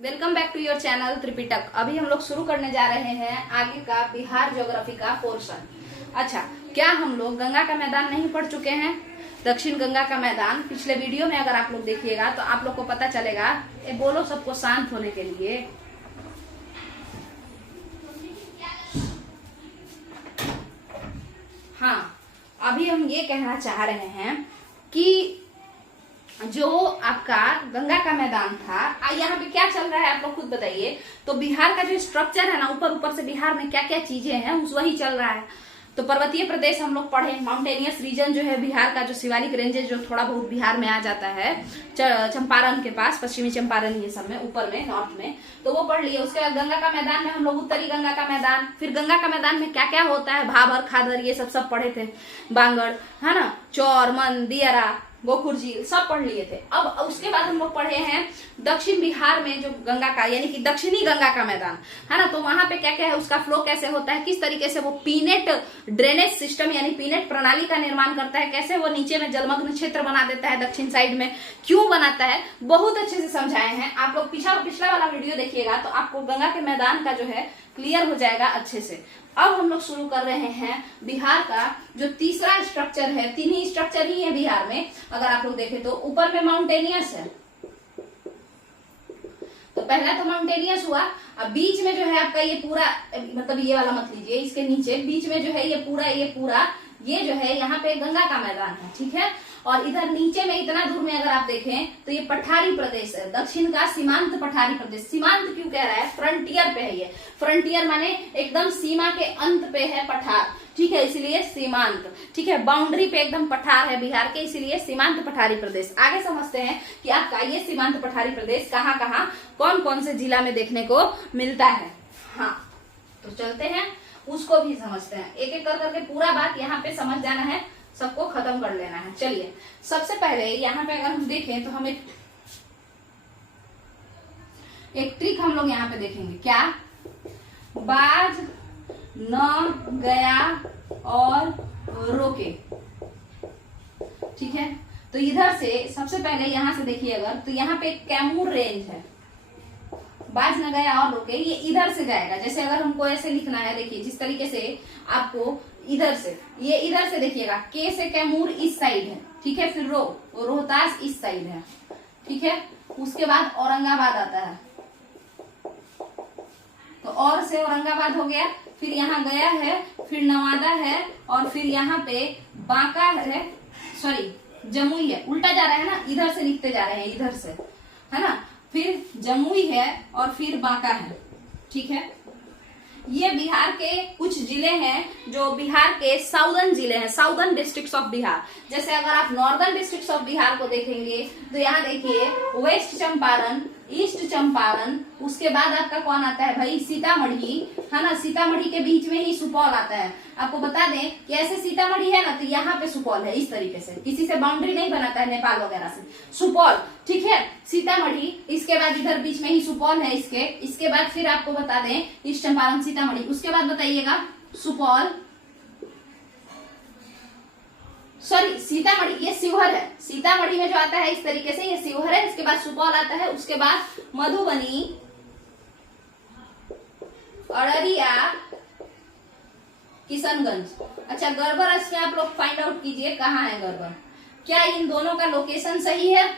Welcome back to your channel Tripitaka. अभी हम लोग शुरू करने जा रहे हैं आगे का बिहार ज्योग्राफी का पोर्शन। अच्छा, क्या हम लोग गंगा का मैदान नहीं पढ़ चुके हैं? दक्षिण गंगा का मैदान पिछले वीडियो में अगर आप लोग देखिएगा तो आप लोग को पता चलेगा। ये बोलो सबको शांत होने के लिए। हाँ, अभी हम ये कहना चाह रहे हैं कि जो आपका गंगा का मैदान था, यहाँ पे क्या चल रहा है आप लोग खुद बताइए। तो बिहार का जो स्ट्रक्चर है ना, ऊपर ऊपर से बिहार में क्या क्या चीजें हैं वही चल रहा है। तो पर्वतीय प्रदेश हम लोग पढ़े, माउंटेनियस रीजन जो है बिहार का, जो शिवालिक रेंजेस जो थोड़ा बहुत बिहार में आ जाता है, चंपारण के पास, पश्चिमी चंपारण, ये सब में ऊपर में नॉर्थ में, तो वो पढ़ लिए। उसके बाद गंगा का मैदान में हम लोग उत्तरी गंगा का मैदान, फिर गंगा का मैदान में क्या क्या होता है, भाबर, खादर, ये सब पढ़े थे, बांगड़, है ना, चौर, मन, दियारा, गोखुर झील, सब पढ़ लिए थे। अब उसके बाद हम लोग पढ़े हैं दक्षिण बिहार में जो गंगा का, यानी कि दक्षिणी गंगा का मैदान है ना, तो वहां पे क्या क्या है, उसका फ्लो कैसे होता है, किस तरीके से वो पीनेट ड्रेनेज सिस्टम यानी पीनेट प्रणाली का निर्माण करता है, कैसे वो नीचे में जलमग्न क्षेत्र बना देता है दक्षिण साइड में, क्यों बनाता है, बहुत अच्छे से समझाए हैं। आप लोग पिछला वाला वीडियो देखिएगा तो आपको गंगा के मैदान का जो है क्लियर हो जाएगा अच्छे से। अब हम लोग शुरू कर रहे हैं बिहार का जो तीसरा स्ट्रक्चर है। तीन ही स्ट्रक्चर ही है बिहार में, अगर आप लोग देखें तो ऊपर में माउंटेनियस है, तो पहला तो माउंटेनियस हुआ। अब बीच में जो है आपका ये पूरा, मतलब ये वाला मत लीजिए, इसके नीचे बीच में जो है ये पूरा ये जो है यहाँ पे गंगा का मैदान है, ठीक है। और इधर नीचे में इतना दूर में अगर आप देखें तो ये पठारी प्रदेश है, दक्षिण का सीमांत पठारी प्रदेश। सीमांत क्यों कह रहा है, फ्रंटियर पे है ये। फ्रंटियर माने एकदम सीमा के अंत पे है पठार, ठीक है, इसीलिए सीमांत, ठीक है। बाउंड्री पे एकदम पठार है बिहार के, इसीलिए सीमांत पठारी प्रदेश। आगे समझते हैं कि आपका ये सीमांत पठारी प्रदेश कहाँ कहाँ कौन कौन से जिला में देखने को मिलता है। हाँ, तो चलते हैं उसको भी समझते हैं, एक एक कर करके पूरा बात यहाँ पे समझ जाना है, सबको खत्म कर लेना है। चलिए, सबसे पहले यहाँ पे अगर हम देखें तो हम एक ट्रिक हम लोग यहाँ पे देखेंगे। क्या? बाज न गया और रोके, ठीक है। तो इधर से सबसे पहले यहाँ से देखिए, अगर तो यहाँ पे कैमूर रेंज है, बाज न गया और रोके, ये इधर से जाएगा। जैसे अगर हमको ऐसे लिखना है, देखिए जिस तरीके से आपको इधर से, ये इधर से देखिएगा, के से कैमूर इस साइड है, ठीक है, फिर रोहतास इस साइड है, ठीक है। उसके बाद औरंगाबाद आता है, तो और से औरंगाबाद हो गया, फिर यहाँ गया है, फिर नवादा है, और फिर यहाँ पे बांका है, सॉरी जमुई है, उल्टा जा रहा है ना, इधर से लिखते जा रहे हैं, इधर से, है ना, फिर जमुई है और फिर बांका है, ठीक है। ये बिहार के कुछ जिले हैं जो बिहार के साउदर्न जिले हैं, साउदर्न डिस्ट्रिक्ट्स ऑफ बिहार। जैसे अगर आप नॉर्दर्न डिस्ट्रिक्ट्स ऑफ बिहार को देखेंगे तो यहाँ देखिए वेस्ट चंपारण, ईस्ट चंपारण, उसके बाद आपका कौन आता है भाई, सीतामढ़ी, है ना। सीतामढ़ी के बीच में ही सुपौल आता है। आपको बता दें कि ऐसे सीतामढ़ी है ना, तो यहाँ पे सुपौल है, इस तरीके से, किसी से बाउंड्री नहीं बनाता है नेपाल वगैरह से, सुपौल, ठीक है, सीतामढ़ी। इसके बाद इधर बीच में ही सुपौल है इसके बाद फिर आपको बता दें ईस्ट चंपारण, सीतामढ़ी, उसके बाद बताइएगा सुपौल, सॉरी सीतामढ़ी, ये शिवहर है। सीतामढ़ी में जो आता है इस तरीके से, ये शिवहर है। इसके बाद सुपौल आता है, उसके बाद मधुबनी, अररिया, किशनगंज। अच्छा, गड़बड़ इसमें आप लोग फाइंड आउट कीजिए कहाँ है गड़बड़। क्या इन दोनों का लोकेशन सही है?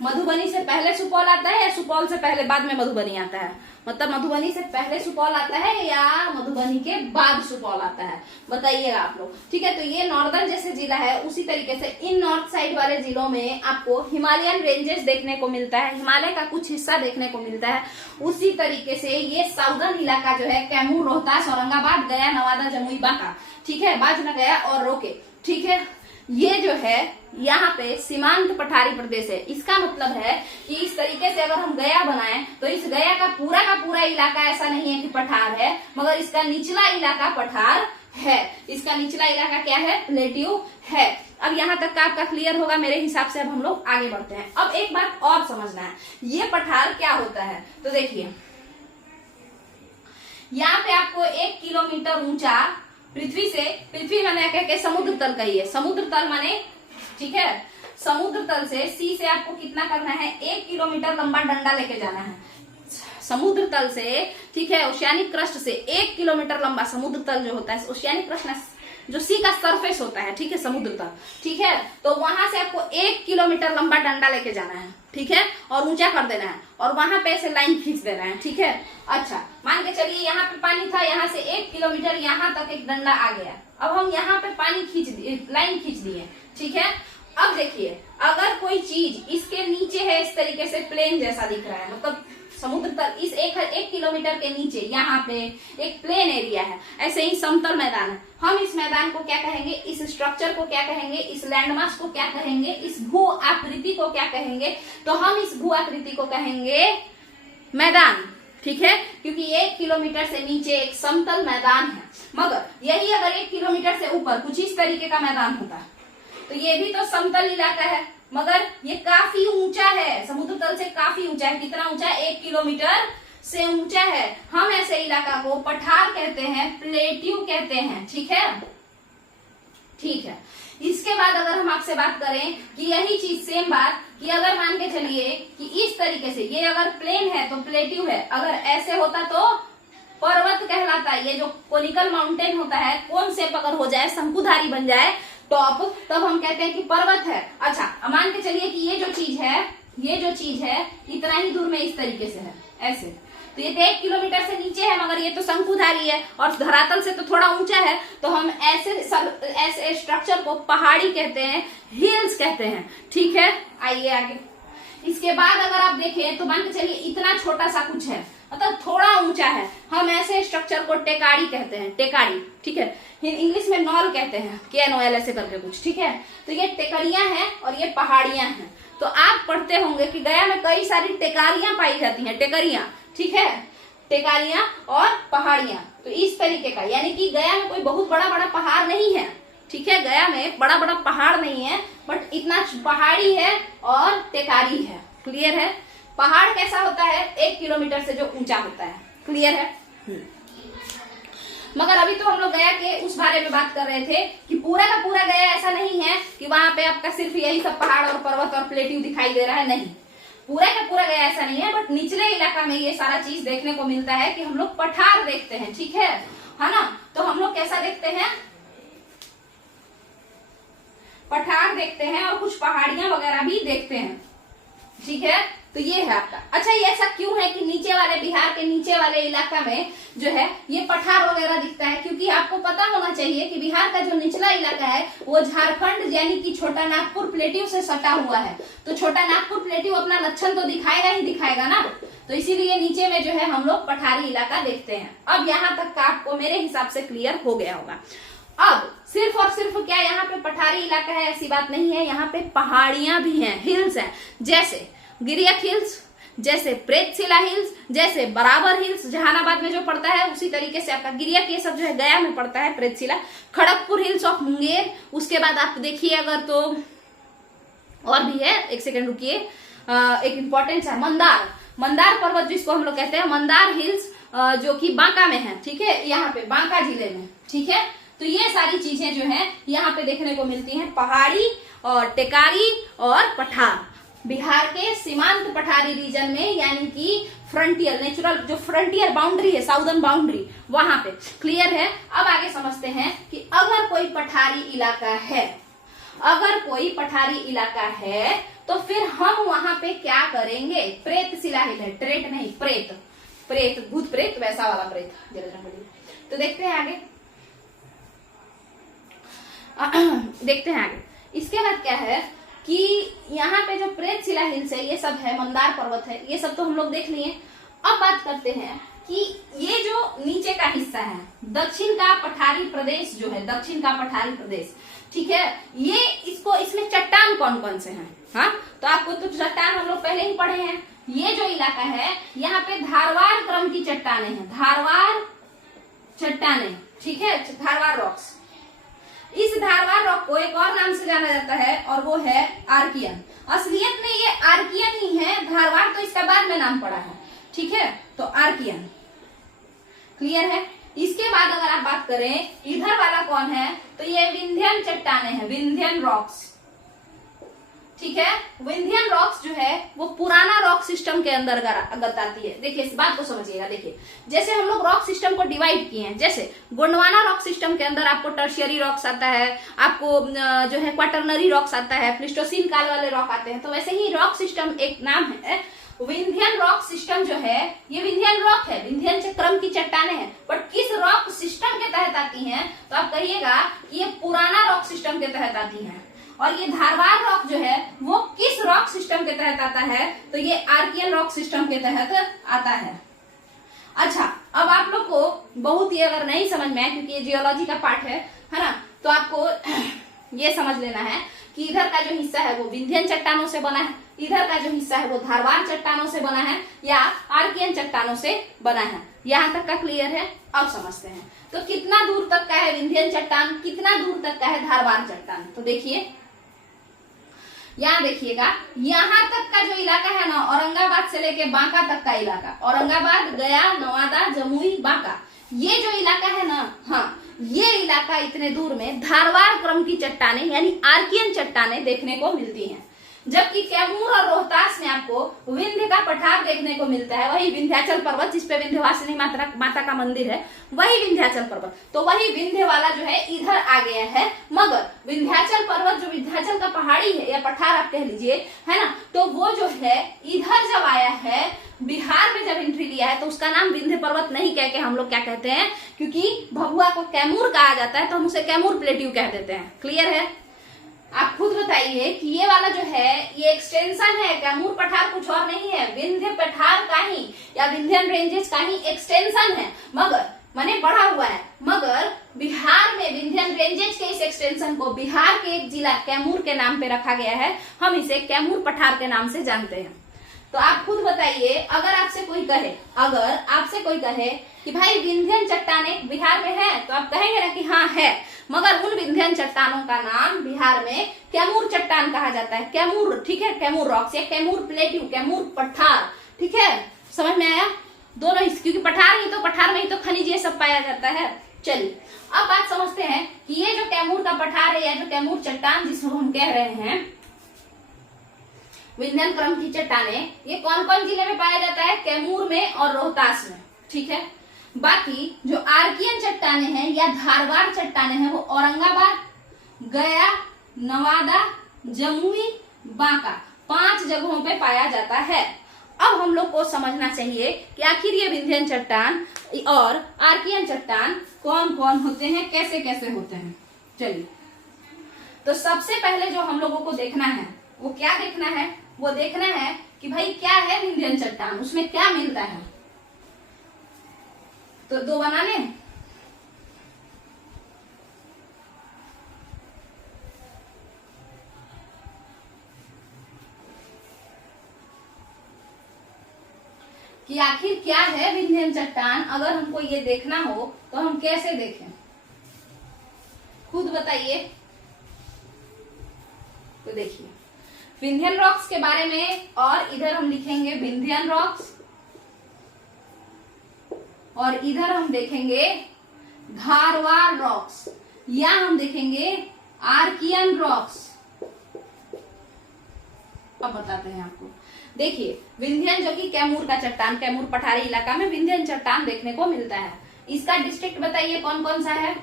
मधुबनी से पहले सुपौल आता है या सुपौल से पहले बाद में मधुबनी आता है? मतलब मधुबनी से पहले सुपौल आता है या मधुबनी के बाद सुपौल आता है, बताइएगा आप लोग, ठीक है। तो ये नॉर्दर्न जैसे जिला है, उसी तरीके से इन नॉर्थ साइड वाले जिलों में आपको हिमालयन रेंजेस देखने को मिलता है, हिमालय का कुछ हिस्सा देखने को मिलता है। उसी तरीके से ये साउदर्न इलाका जो है, कैमूर, रोहतास, औरंगाबाद, गया, नवादा, जमुई, बांका, ठीक है, बाज न गया और रोके, ठीक है। ये जो है यहाँ पे सीमांत पठारी प्रदेश है। इसका मतलब है कि इस तरीके से अगर हम गया बनाएं तो इस गया का पूरा इलाका ऐसा नहीं है कि पठार है, मगर इसका निचला इलाका पठार है। इसका निचला इलाका क्या है, प्लेट्यू है। अब यहाँ तक का आपका क्लियर होगा मेरे हिसाब से। अब हम लोग आगे बढ़ते हैं। अब एक बात और समझना है, ये पठार क्या होता है। तो देखिए, यहाँ पे आपको 1 किलोमीटर ऊंचा पृथ्वी माने क्या, समुद्र तल का ही है, समुद्र तल माने, ठीक है, समुद्र तल से सी से आपको कितना करना है, 1 किलोमीटर लंबा डंडा लेके जाना है समुद्र तल से, ठीक है, ओशियानिक क्रस्ट से 1 किलोमीटर लंबा समुद्र तल जो होता है, ओशियानिक क्रस्ट जो सी का सरफेस होता है, ठीक है, समुद्र तल, ठीक है, तो वहां से आपको 1 किलोमीटर लंबा डंडा लेके जाना है, ठीक है, और ऊंचा कर देना है और वहां पे ऐसे लाइन खींच देना है, ठीक है। अच्छा मान के चलिए यहाँ पे पानी था, यहाँ से 1 किलोमीटर यहाँ तक एक डंडा आ गया, अब हम यहाँ पे पानी खींच दिए, लाइन खींच दिए, ठीक है। अब देखिए अगर कोई चीज इसके नीचे है, इस तरीके से प्लेन जैसा दिख रहा है, मतलब समुद्र तल इस 1 किलोमीटर के नीचे यहाँ पे एक प्लेन एरिया है, ऐसे ही समतल मैदान है, हम इस मैदान को क्या कहेंगे, इस स्ट्रक्चर को क्या कहेंगे, इस लैंडमास को क्या कहेंगे, इस भू आकृति को क्या कहेंगे, तो हम इस भू आकृति को कहेंगे मैदान, ठीक है, क्योंकि 1 किलोमीटर से नीचे एक समतल मैदान है। मगर यही अगर 1 किलोमीटर से ऊपर कुछ इस तरीके का मैदान होता तो ये भी तो समतल इलाका है, मगर ये काफी ऊंचा है, समुद्र तल से काफी ऊंचा है, कितना ऊंचा है, 1 किलोमीटर से ऊंचा है। हम ऐसे इलाका को पठार कहते हैं, प्लेट्यू कहते हैं, ठीक है, ठीक है। इसके बाद अगर हम आपसे बात करें कि यही चीज सेम बात कि अगर मान के चलिए कि इस तरीके से ये अगर प्लेन है तो प्लेट्यू है, अगर ऐसे होता तो पर्वत कहलाता है। ये जो कोनिकल माउंटेन होता है, कोन शेप अगर हो जाए, शंकुधारी बन जाए टॉप, तब हम कहते हैं कि पर्वत है। अच्छा मान के चलिए कि ये जो चीज है इतना ही दूर में इस तरीके से है, ऐसे, तो ये 1 किलोमीटर से नीचे है, मगर ये तो शंकुधारी है और धरातल से तो थोड़ा ऊंचा है, तो हम ऐसे स्ट्रक्चर को पहाड़ी कहते हैं, हिल्स कहते हैं, ठीक है। आइए आगे, इसके बाद अगर आप देखें तो मान के चलिए इतना छोटा सा कुछ है, मतलब थोड़ा ऊंचा है, हम ऐसे स्ट्रक्चर को टेकारी कहते हैं, टेकारी, ठीक है, इंग्लिश में नॉल कहते हैं, KNOL ऐसे करके कुछ, ठीक है। तो ये टेकरियां हैं और ये पहाड़ियां हैं। तो आप पढ़ते होंगे कि गया में कई सारी टेकारियां पाई जाती हैं, टेकरियां, ठीक है, टेकारियां और पहाड़ियां। तो इस तरीके का, यानी कि गया में कोई बहुत बड़ा बड़ा पहाड़ नहीं है, ठीक है, गया में बड़ा बड़ा पहाड़ नहीं है, बट इतना पहाड़ी है और टेकारी है, क्लियर है। पहाड़ कैसा होता है, 1 किलोमीटर से जो ऊंचा होता है, क्लियर है। मगर अभी तो हम लोग गया के उस बारे में बात कर रहे थे कि पूरा का पूरा गया ऐसा नहीं है कि वहां पे आपका सिर्फ यही सब पहाड़ और पर्वत और प्लेट्यू दिखाई दे रहा है, नहीं, पूरा का पूरा गया ऐसा नहीं है, बट निचले इलाका में ये सारा चीज देखने को मिलता है कि हम लोग पठार देखते हैं, ठीक है ना। तो हम लोग कैसा देखते हैं, पठार देखते हैं और कुछ पहाड़ियां वगैरह भी देखते हैं, ठीक है। तो ये है आपका। अच्छा ये ऐसा क्यों है कि नीचे वाले, बिहार के नीचे वाले इलाका में जो है ये पठार वगैरह दिखता है, क्योंकि आपको पता होना चाहिए कि बिहार का जो निचला इलाका है वो झारखंड यानी कि छोटा नागपुर प्लेट्यू से सटा हुआ है, तो छोटा नागपुर प्लेट्यू अपना लक्षण तो दिखाएगा ही दिखाएगा ना, तो इसीलिए नीचे में जो है हम लोग पठारी इलाका देखते हैं। अब यहाँ तक का आपको मेरे हिसाब से क्लियर हो गया होगा। अब सिर्फ और सिर्फ क्या यहाँ पे पठारी इलाका है ऐसी बात नहीं है, यहाँ पे पहाड़ियां भी हैं, हिल्स हैं, जैसे गिरियक हिल्स, जैसे प्रेतशिला हिल्स, जैसे बराबर हिल्स जहानाबाद में जो पड़ता है, उसी तरीके से आपका गिरियक ये सब जो है गया में पड़ता है, प्रेतशिला, खड़गपुर हिल्स ऑफ मुंगेर। उसके बाद आप देखिए अगर तो और भी है, एक सेकंड रुकिए, एक इंपॉर्टेंट है मंदार पर्वत जिसको हम लोग कहते हैं, मंदार हिल्स जो कि बांका में है, ठीक है, यहाँ पे बांका जिले में, ठीक है। तो ये सारी चीजें जो है यहाँ पे देखने को मिलती हैं, पहाड़ी और टेकारी और पठार, बिहार के सीमांत पठारी रीजन में, यानी कि फ्रंटियर, नेचुरल जो फ्रंटियर बाउंड्री है, साउदर्न बाउंड्री, वहां पे, क्लियर है। अब आगे समझते हैं कि अगर कोई पठारी इलाका है, तो फिर हम वहां पे क्या करेंगे, प्रेतशिला हिल है, ट्रेट नहीं, प्रेत भूत प्रेत, वैसा वाला प्रेत, तो देखते हैं आगे इसके बाद क्या है कि यहाँ पे जो प्रेतशिला हिल्स है, ये सब है, मंदार पर्वत है, ये सब तो हम लोग देख लिए। अब बात करते हैं कि ये जो नीचे का हिस्सा है, दक्षिण का पठारी प्रदेश जो है, दक्षिण का पठारी प्रदेश, ठीक है, ये इसमें चट्टान कौन कौन से हैं, हाँ, तो आपको तो चट्टान हम लोग पहले ही पढ़े हैं। ये जो इलाका है यहाँ पे धारवार क्रम की चट्टाने हैं, धारवार चट्टाने, ठीक है, धारवार रॉक्स। इस धारवार रॉक को एक और नाम से जाना जाता है और वो है आर्कियन। असलियत में ये आर्कियन ही है, धारवार तो इसका बाद में नाम पड़ा है, ठीक है, तो आर्कियन, क्लियर है। इसके बाद अगर आप बात करें इधर वाला कौन है, तो ये विंध्यन चट्टाने हैं, विंध्यन रॉक्स, ठीक है। विंध्यन रॉक्स जो है वो पुराना रॉक सिस्टम के अंतर्गत आती है। देखिए इस बात को समझिएगा। देखिए जैसे हम लोग रॉक सिस्टम को डिवाइड किए हैं, जैसे गोंडवाना रॉक सिस्टम के अंदर आपको टर्शियरी रॉक्स आता है, आपको जो है क्वाटरनरी रॉक्स आता है, प्लीस्टोसीन काल वाले रॉक आते हैं। तो वैसे ही रॉक सिस्टम एक नाम है विंध्यन रॉक सिस्टम जो है, ये विंध्यन रॉक है, विंध्यन क्रम की चट्टाने हैं, बट किस रॉक सिस्टम के तहत आती हैं? तो आप कहिएगा कि ये पुराना रॉक सिस्टम के तहत आती हैं। और ये धारवाड़ रॉक जो है वो किस रॉक सिस्टम के तहत आता है? तो ये आर्कियन रॉक सिस्टम के तहत आता है। अच्छा, अब आप लोग को बहुत ही अगर नहीं समझ में आए, क्योंकि ये जियोलॉजी का पार्ट है ना, तो आपको ये समझ लेना है कि इधर का जो हिस्सा है वो विंध्यन चट्टानों से बना है, इधर का जो हिस्सा है वो धारवाड़ चट्टानों से बना है या आर्कियन चट्टानों से बना है। यहाँ तक का क्लियर है? अब समझते हैं। तो कितना दूर तक का है विंध्यन चट्टान, कितना दूर तक का है धारवाड़ चट्टान? तो देखिए यहाँ देखिएगा, यहाँ तक का जो इलाका है ना, औरंगाबाद से लेके बांका तक का इलाका, औरंगाबाद, गया, नवादा, जमुई, बांका, ये जो इलाका है ना, हाँ, ये इलाका इतने दूर में धारवाड़ क्रम की चट्टाने यानी आर्कियन चट्टाने देखने को मिलती हैं। जबकि कैमूर और रोहतास में आपको विंध्य का पठार देखने को मिलता है, वही विंध्याचल पर्वत जिसपे विंध्यवासिनी माता का मंदिर है, वही विंध्याचल पर्वत। तो वही विंध्य वाला जो है इधर आ गया है, मगर विंध्याचल पर्वत जो विंध्याचल का पहाड़ी है या पठार आप कह लीजिए, है ना, तो वो जो है इधर जब आया है, बिहार में जब एंट्री लिया है, तो उसका नाम विंध्य पर्वत नहीं कह के हम लोग क्या कहते हैं, क्योंकि भभुआ को कैमूर कहा जाता है तो हम उसे कैमूर प्लेट्यू कह देते हैं। क्लियर है? आप खुद बताइए कि ये वाला जो है ये एक्सटेंशन है, कैमूर पठार कुछ और नहीं है, विंध्य पठार का ही या विंध्यन रेंजेस का ही एक्सटेंशन है, मगर माने बढ़ा हुआ है। मगर बिहार में विंध्यन रेंजेस के इस एक्सटेंशन को बिहार के एक जिला कैमूर के नाम पे रखा गया है, हम इसे कैमूर पठार के नाम से जानते हैं। तो आप खुद बताइए, अगर आपसे कोई कहे कि भाई विंध्यन चट्टाने बिहार में है, तो आप कहेंगे ना कि हाँ है, मगर उन विंध्यन चट्टानों का नाम बिहार में कैमूर चट्टान कहा जाता है। कैमूर, ठीक है, कैमूर रॉक्स या कैमूर प्लेट्यू, कैमूर पठार, ठीक है, समझ में आया? दोनों, क्योंकि पठार में ही तो खनिज ये सब पाया जाता है। चलिए अब बात समझते हैं कि ये जो कैमूर का पठार है या जो कैमूर चट्टान जिसको हम कह रहे हैं विंध्यन क्रम की चट्टाने, ये कौन कौन जिले में पाया जाता है? कैमूर में और रोहतास में, ठीक है। बाकी जो आर्कियन चट्टाने हैं या धारवाड़ चट्टाने हैं वो औरंगाबाद, गया, नवादा, जमुई, बांका 5 जगहों पे पाया जाता है। अब हम लोग को समझना चाहिए कि आखिर ये विंध्यन चट्टान और आर्कियन चट्टान कौन कौन होते हैं, कैसे कैसे होते हैं। चलिए, तो सबसे पहले जो हम लोगों को देखना है वो क्या देखना है? वो देखना है कि भाई क्या है विंध्यन चट्टान, उसमें क्या मिलता है। तो 2 बनाने, कि आखिर क्या है विंध्यन चट्टान, अगर हमको ये देखना हो तो हम कैसे देखें? खुद बताइए। तो देखिए, विंध्यन रॉक्स के बारे में, और इधर हम लिखेंगे विंध्यन रॉक्स, और इधर हम देखेंगे धारवाड़ रॉक्स, या हम देखेंगे आर्कियन रॉक्स। अब बताते हैं आपको। देखिए, विंध्यन जो कि कैमूर का चट्टान, कैमूर पठारी इलाका में विंध्यन चट्टान देखने को मिलता है। इसका डिस्ट्रिक्ट बताइए कौन कौन सा है?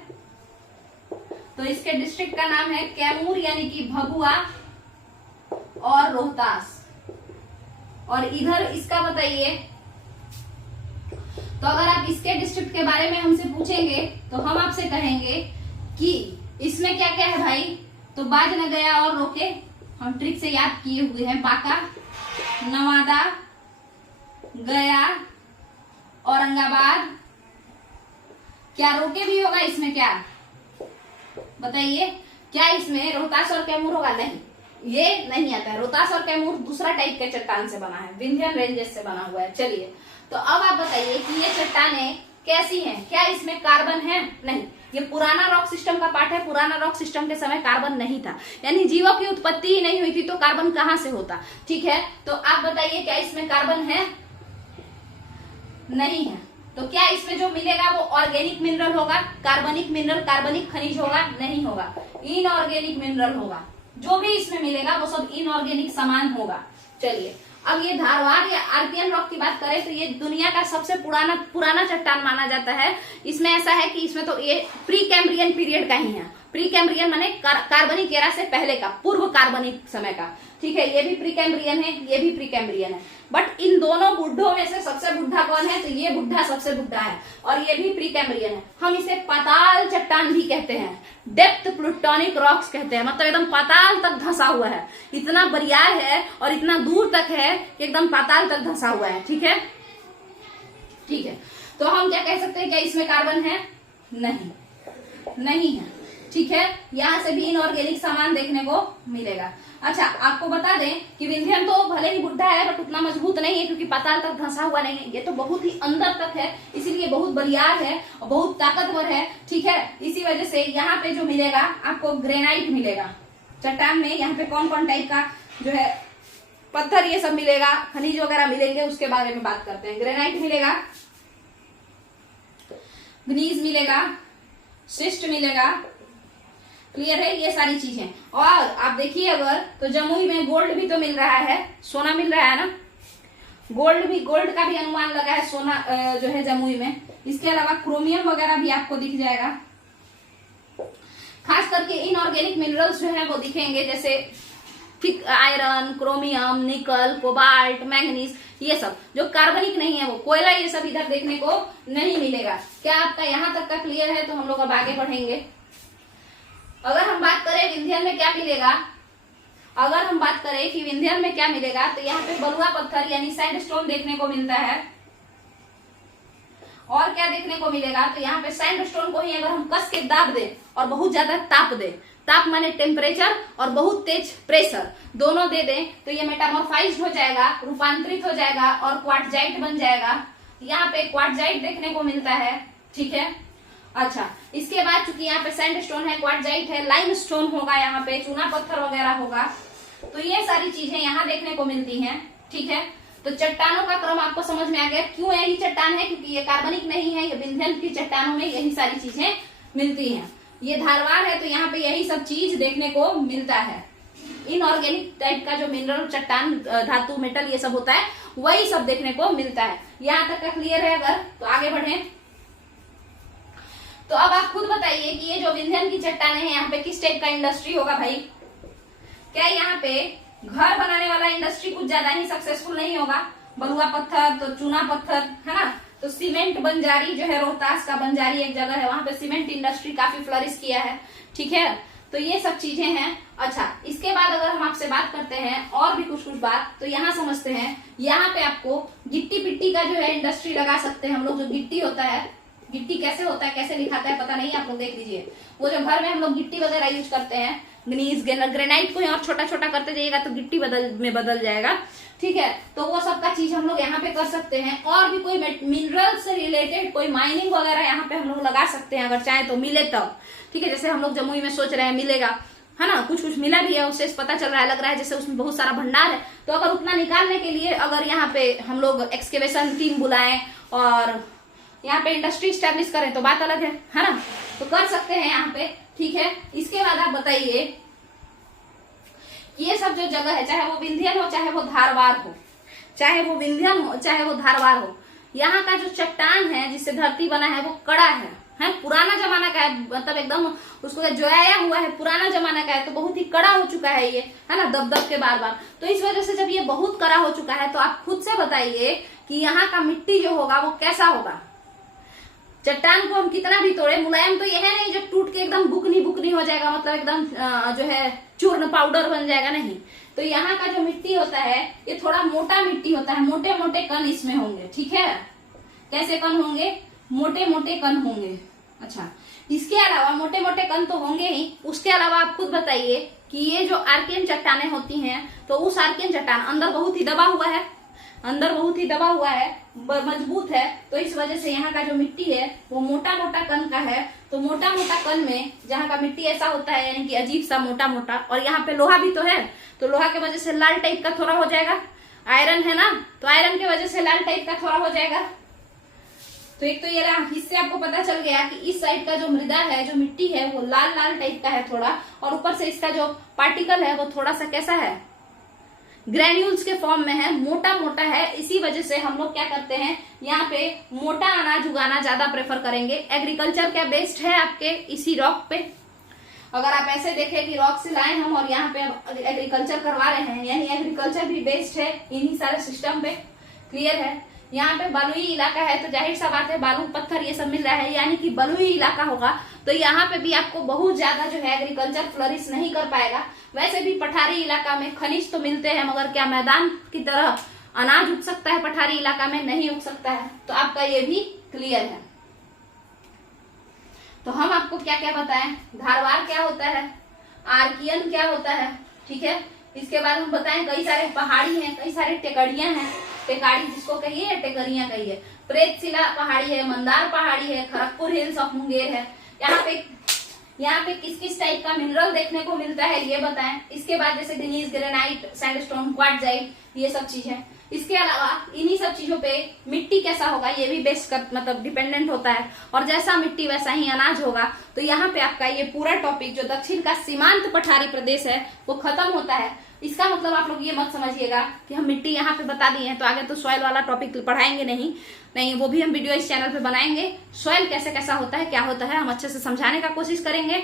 तो इसके डिस्ट्रिक्ट का नाम है कैमूर यानी कि भभुआ और रोहतास। और इधर इसका बताइए। तो अगर आप इसके डिस्ट्रिक्ट के बारे में हमसे पूछेंगे तो हम आपसे कहेंगे कि इसमें क्या क्या है भाई? तो बाज न गया और रोके, हम ट्रिक से याद किए हुए हैं। बांका, नवादा, गया, औरंगाबाद, क्या रोके भी होगा इसमें? क्या बताइए, क्या इसमें रोहतास और कैमूर होगा? नहीं, ये नहीं आता है। रोहतास और कैमूर दूसरा टाइप के चट्टान से बना है, विंध्यन रेंजेस से बना हुआ है। चलिए, तो अब आप बताइए कि ये चट्टाने कैसी हैं? क्या इसमें कार्बन है? नहीं, ये पुराना रॉक सिस्टम का पार्ट है। पुराना रॉक सिस्टम के समय कार्बन नहीं था, यानी जीवों की उत्पत्ति ही नहीं हुई थी, तो कार्बन कहाँ से होता? ठीक है, तो आप बताइए क्या इसमें कार्बन है? नहीं है। तो क्या इसमें जो मिलेगा वो ऑर्गेनिक मिनरल होगा? कार्बनिक मिनरल, कार्बनिक खनिज होगा? नहीं होगा, इनऑर्गेनिक मिनरल होगा। जो भी इसमें मिलेगा वो सब इनऑर्गेनिक सामान होगा। चलिए, अब ये धारवाड़ या आर्कियन रॉक की बात करें तो ये दुनिया का सबसे पुराना चट्टान माना जाता है। इसमें ऐसा है कि इसमें तो ये प्री कैम्ब्रियन पीरियड का ही है। प्री कैम्ब्रियन माने कार्बनिक एरा से पहले का, पूर्व कार्बनिक समय का। ठीक है, ये भी प्री कैम्ब्रियन है, ये भी प्री कैम्ब्रियन है। बट इन दोनों बुढ़ों में से सबसे बुढ़ा कौन है? तो ये बुढ़ा सबसे बुढ़ा है, और ये भी प्री कैम्ब्रियन है। हम इसे पाताल चट्टान भी कहते हैं, डेप्थ प्लूटोनिक रॉक्स कहते हैं। मतलब एकदम पाताल तक धंसा हुआ है, इतना बरियार है और इतना दूर तक है कि एकदम पाताल तक धंसा हुआ है। ठीक है, ठीक है। तो हम क्या कह सकते हैं, क्या इसमें कार्बन है? नहीं, नहीं है। ठीक है, यहाँ से भी इनऑर्गेनिक सामान देखने को मिलेगा। अच्छा, आपको बता दें कि विंध्यन तो भले ही बुढ़ा है बट उतना मजबूत नहीं है, क्योंकि पाताल तक धंसा हुआ नहीं है। ये तो बहुत ही अंदर तक है, इसीलिए बहुत बलियार है और बहुत ताकतवर है। ठीक है, इसी वजह से यहाँ पे जो मिलेगा आपको ग्रेनाइट मिलेगा चट्टान में। यहाँ पे कौन कौन टाइप का जो है पत्थर ये सब मिलेगा, खनिज वगैरह मिलेंगे, उसके बारे में बात करते हैं। ग्रेनाइट मिलेगा, ग्नीज मिलेगा, शिस्ट मिलेगा। क्लियर है, ये सारी चीजें। और आप देखिए अगर तो जमुई में गोल्ड भी तो मिल रहा है, सोना मिल रहा है ना, गोल्ड का भी अनुमान लगा है सोना जो है जमुई में। इसके अलावा क्रोमियम वगैरह भी आपको दिख जाएगा। खास करके इनऑर्गेनिक मिनरल्स जो है वो दिखेंगे, जैसे आयरन, क्रोमियम, निकल, कोबाल्ट, मैंगनीज, ये सब जो कार्बनिक नहीं है वो कोयला, ये सब इधर देखने को नहीं मिलेगा। क्या आपका यहाँ तक का क्लियर है? तो हम लोग अब आगे बढ़ेंगे। अगर हम बात करें विंध्यन में क्या मिलेगा, अगर हम बात करें कि विंध्यन में क्या मिलेगा, तो यहाँ पे बलुआ पत्थर यानी सैंडस्टोन देखने को मिलता है। और क्या देखने को मिलेगा, तो यहाँ पे सैंडस्टोन को ही अगर हम कस के दाब दे और बहुत ज्यादा ताप दे, ताप माने टेम्परेचर और बहुत तेज प्रेशर दोनों दे दें, तो ये मेटामॉर्फाइज्ड हो जाएगा, रूपांतरित हो जाएगा और क्वार्टजाइट बन जाएगा। यहाँ पे क्वार्टजाइट देखने को मिलता है। ठीक है, अच्छा, इसके बाद चूंकि यहाँ पे सैंडस्टोन है, क्वार्टजाइट है, लाइमस्टोन होगा, यहाँ पे चूना पत्थर वगैरह होगा। तो ये सारी चीजें यहाँ देखने को मिलती हैं। ठीक है, तो चट्टानों का क्रम आपको समझ में आ गया। क्यों यही चट्टान है? क्योंकि ये कार्बनिक नहीं है, ये विंध्यन की चट्टानों में यही सारी चीजें मिलती हैं। ये धारवाड़ है तो यहाँ पे यही सब चीज देखने को मिलता है। इनऑर्गेनिक टाइप का जो मिनरल, चट्टान, धातु, मेटल ये सब होता है, वही सब देखने को मिलता है। यहाँ तक का क्लियर है? अगर तो आगे बढ़े तो अब आप खुद बताइए कि ये जो विंध्यन की चट्टानें हैं, यहाँ पे किस टाइप का इंडस्ट्री होगा भाई? क्या यहाँ पे घर बनाने वाला इंडस्ट्री कुछ ज्यादा ही सक्सेसफुल नहीं होगा? बलुआ पत्थर तो चूना पत्थर है ना, तो सीमेंट बंजारी जो है, रोहतास का बंजारी एक जगह है, वहां पे सीमेंट इंडस्ट्री काफी फ्लरिश किया है। ठीक है, तो ये सब चीजें हैं। अच्छा, इसके बाद अगर हम आपसे बात करते हैं और भी कुछ बात, तो यहाँ समझते हैं। यहाँ पे आपको गिट्टी पिट्टी का जो है इंडस्ट्री लगा सकते हैं हम लोग। जो गिट्टी होता है, गिट्टी कैसे होता है, कैसे लिखाता है पता नहीं, आप लोग देख लीजिए। वो जो घर में हम लोग गिट्टी वगैरह यूज करते हैं, ग्नीज, ग्रेनाइट को और छोटा छोटा करते जाइएगा तो गिट्टी बदल जाएगा। ठीक है, तो वो सब का चीज हम लोग यहाँ पे कर सकते हैं। और भी कोई मिनरल से रिलेटेड कोई माइनिंग वगैरह यहाँ पे हम लोग लगा सकते हैं, अगर चाहे तो मिले तब। ठीक है, जैसे हम लोग जमुई में सोच रहे हैं मिलेगा, है ना, कुछ कुछ मिला भी है, उससे पता चल रहा है, लग रहा है जैसे उसमें बहुत सारा भंडार है। तो अगर उतना निकालने के लिए अगर यहाँ पे हम लोग एक्सकेवेशन टीम बुलाएं और यहाँ पे इंडस्ट्री स्टैब्लिश करें तो बात अलग है ना, तो कर सकते हैं यहाँ पे। ठीक है, इसके बाद आप बताइए ये सब जो जगह है, चाहे वो विंध्यन हो चाहे वो धारवाड़ हो, चाहे वो विंध्यन हो चाहे वो धारवाड़ हो, यहाँ का जो चट्टान है जिससे धरती बना है वो कड़ा है, पुराना जमाना का है, मतलब एकदम उसको जोया हुआ है, पुराना जमाना का है, तो बहुत ही कड़ा हो चुका है ये, है ना, दब दब के बार बार। तो इस वजह से जब ये बहुत कड़ा हो चुका है तो आप खुद से बताइए कि यहाँ का मिट्टी जो होगा वो कैसा होगा। चट्टान को हम कितना भी तोड़े, मुलायम तो यह है नहीं जो टूट के एकदम बुकनी हो जाएगा, मतलब एकदम जो है चूर्ण पाउडर बन जाएगा, नहीं। तो यहाँ का जो मिट्टी होता है ये थोड़ा मोटा मिट्टी होता है, मोटे मोटे कण इसमें होंगे। ठीक है, कैसे कण होंगे? मोटे मोटे कण होंगे। अच्छा, इसके अलावा मोटे मोटे कण तो होंगे ही, उसके अलावा आप खुद बताइए कि ये जो आर्कियन चट्टानें होती हैं, तो उस आर्कियन चट्टान अंदर बहुत ही दबा हुआ है, अंदर बहुत ही दबा हुआ है, मजबूत है, तो इस वजह से यहाँ का जो मिट्टी है वो मोटा मोटा कण का है। तो मोटा मोटा कण में जहाँ का मिट्टी ऐसा होता है, यानी कि अजीब सा मोटा मोटा, और यहाँ पे लोहा भी तो है, तो लोहा के वजह से लाल टाइप का थोड़ा हो जाएगा। आयरन है ना, तो आयरन की वजह से लाल टाइप का थोड़ा हो जाएगा। तो एक तो ये रहा, इससे आपको पता चल गया कि इस साइड का जो मृदा है, जो मिट्टी है, वो लाल लाल टाइप का है थोड़ा, और ऊपर से इसका जो पार्टिकल है वो थोड़ा सा कैसा है, ग्रेन्यूल्स के फॉर्म में है, मोटा मोटा है। इसी वजह से हम लोग क्या करते हैं, यहाँ पे मोटा अनाज उगाना ज्यादा प्रेफर करेंगे। एग्रीकल्चर क्या बेस्ड है आपके इसी रॉक पे। अगर आप ऐसे देखें कि रॉक से लाए हम और यहाँ पे एग्रीकल्चर करवा रहे हैं, यानी एग्रीकल्चर भी बेस्ड है इन्हीं सारे सिस्टम पे। क्लियर है। यहाँ पे बलुई इलाका है तो जाहिर सा बात है बालू पत्थर ये सब मिल रहा है, यानी कि बलुई इलाका होगा तो यहाँ पे भी आपको बहुत ज्यादा जो है एग्रीकल्चर फ्लरिश नहीं कर पाएगा। वैसे भी पठारी इलाका में खनिज तो मिलते हैं, मगर क्या मैदान की तरह अनाज उग सकता है पठारी इलाका में? नहीं उग सकता है। तो आपका ये भी क्लियर है। तो हम आपको क्या क्या बताएं, धारवार क्या होता है, आर्कियन क्या होता है, ठीक है। इसके बाद हम बताएं कई सारे पहाड़ी हैं, कई सारे टेकड़ियां हैं, टेकाड़ी जिसको कहिए या टेकरियां कहिए, प्रेतशिला पहाड़ी है, मंदार पहाड़ी है, खड़गपुर हिल्स ऑफ मुंगेर है। यहाँ पे किस किस टाइप का मिनरल देखने को मिलता है ये बताएं। इसके बाद जैसे ग्नीज, ग्रेनाइट, सैंडस्टोन, क्वार्टजाइट, ये सब चीज है। इसके अलावा इन्हीं सब चीजों पे मिट्टी कैसा होगा ये भी बेस्ट कर मतलब डिपेंडेंट होता है, और जैसा मिट्टी वैसा ही अनाज होगा। तो यहाँ पे आपका ये पूरा टॉपिक जो दक्षिण का सीमांत पठारी प्रदेश है वो खत्म होता है। इसका मतलब आप लोग ये मत समझिएगा कि हम मिट्टी यहाँ पे बता दिए हैं तो आगे तो सॉइल वाला टॉपिक पढ़ाएंगे नहीं, वो भी हम वीडियो इस चैनल पे बनाएंगे। सॉइल कैसे कैसा होता है, क्या होता है, हम अच्छे से समझाने का कोशिश करेंगे।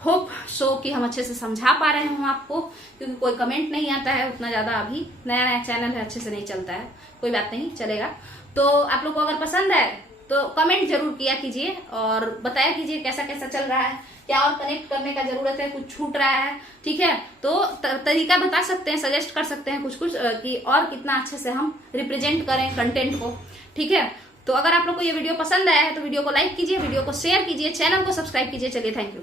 होप सो कि हम अच्छे से समझा पा रहे हूँ आपको, क्योंकि कोई कमेंट नहीं आता है उतना ज्यादा, अभी नया नया चैनल है, अच्छे से नहीं चलता है, कोई बात नहीं, चलेगा। तो आप लोग को अगर पसंद है तो कमेंट जरूर किया कीजिए और बताया कीजिए कैसा कैसा चल रहा है, क्या और कनेक्ट करने का जरूरत है, कुछ छूट रहा है, ठीक है। तो तरीका बता सकते हैं, सजेस्ट कर सकते हैं कुछ कि और कितना अच्छे से हम रिप्रेजेंट करें कंटेंट को, ठीक है। तो अगर आप लोग को ये वीडियो पसंद आया है तो वीडियो को लाइक कीजिए, वीडियो को शेयर कीजिए, चैनल को सब्सक्राइब कीजिए। चलिए, थैंक यू।